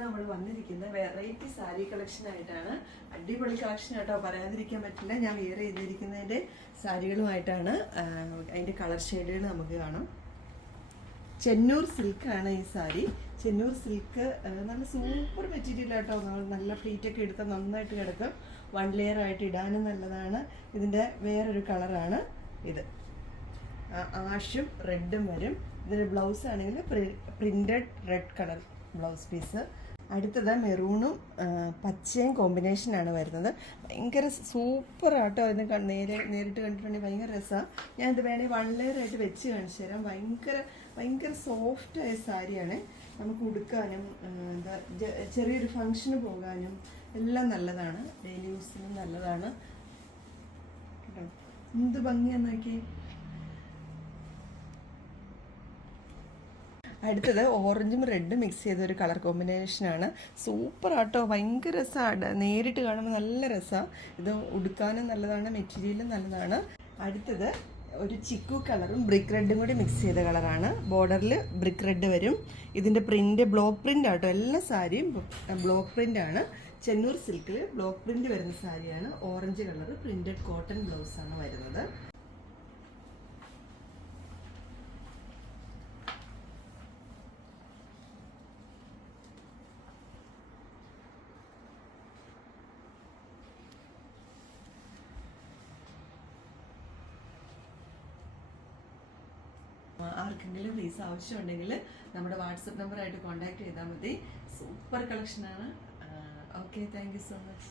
നമ്മൾ വന്നിരിക്കുന്ന variety sari collection ആയിട്ടാണ്. അടിപൊളി കളക്ഷൻ ആയിട്ടോ, പറയാതിരിക്കാൻ പറ്റില്ല. ഞാൻ വെയർ ചെയ്തിരിക്കുന്നതിൻ്റെ സാരികളുമായിട്ടാണ്. അതിൻ്റെ കളർ ഷെയ്ഡുകൾ നമുക്ക് കാണാം. ചെന്നൂർ സിൽക്കാണ് ഈ സാരി. ചെന്നൂർ സിൽക്ക് നല്ല സൂപ്പർ മെറ്റീരിയൽ ആട്ടോ. നല്ല പ്ലീറ്റൊക്കെ എടുത്താൽ നന്നായിട്ട് കിടക്കും. 1 ലെയർ ആയിട്ട് ഇടാനും നല്ലതാണ്. ഇതിൻ്റെ വേറൊരു കളറാണ് ഇത്. ആഷും റെഡും വരും. ഇതിൻ്റെ ബ്ലൗസ് ആണെങ്കിൽ printed red colour blouse piece. അടുത്തത് മെറൂണും പച്ചയും കോമ്പിനേഷനാണ് വരുന്നത്. ഭയങ്കര സൂപ്പർ ആട്ടോ. ഇത് നേരിട്ട് കണ്ടിട്ടുണ്ടെങ്കിൽ ഭയങ്കര രസമാണ്. ഞാനിത് വേണമെങ്കിൽ 1 ലെയർ ആയിട്ട് വെച്ച് കാണിച്ചു തരാം. ഭയങ്കര സോഫ്റ്റായ സാരിയാണ്. നമുക്ക് ഉടുക്കാനും ചെറിയൊരു ഫങ്ഷന് പോകാനും എല്ലാം നല്ലതാണ്. ഡെയിലി യൂസിനും നല്ലതാണ് കേട്ടോ. എന്ത് ഭംഗിയാന്ന് നോക്കി. അടുത്തത് ഓറഞ്ചും റെഡും മിക്സ് ചെയ്ത ഒരു കളർ കോമ്പിനേഷനാണ്. സൂപ്പർ ആട്ടോ, ഭയങ്കര രസമാണ്. നേരിട്ട് കാണുമ്പോൾ നല്ല രസമാണ്. ഇത് ഉടുക്കാനും നല്ലതാണ്, മെറ്റീരിയലും നല്ലതാണ്. അടുത്തത് ഒരു ചിക്കു കളറും ബ്രിക്ക് റെഡും കൂടി മിക്സ് ചെയ്ത കളറാണ്. ബോർഡറിൽ ബ്രിക്ക് റെഡ് വരും. ഇതിൻ്റെ പ്രിൻ്റ് ബ്ലോക്ക് പ്രിൻ്റ് ആട്ടോ. എല്ലാ സാരിയും ബ്ലോക്ക് പ്രിൻ്റ് ആണ്. ചെന്നൂർ സിൽക്കിൽ ബ്ലോക്ക് പ്രിൻ്റ് വരുന്ന സാരിയാണ്. ഓറഞ്ച് കളർ പ്രിൻറ്റഡ് കോട്ടൺ ബ്ലൗസാണ് വരുന്നത്. ആർക്കെങ്കിലും പീസ് ആവശ്യമുണ്ടെങ്കിൽ നമ്മുടെ വാട്സപ്പ് നമ്പറായിട്ട് കോൺടാക്ട് ചെയ്താൽ മതി. സൂപ്പർ കളക്ഷനാണ്. Okay, thank you so much.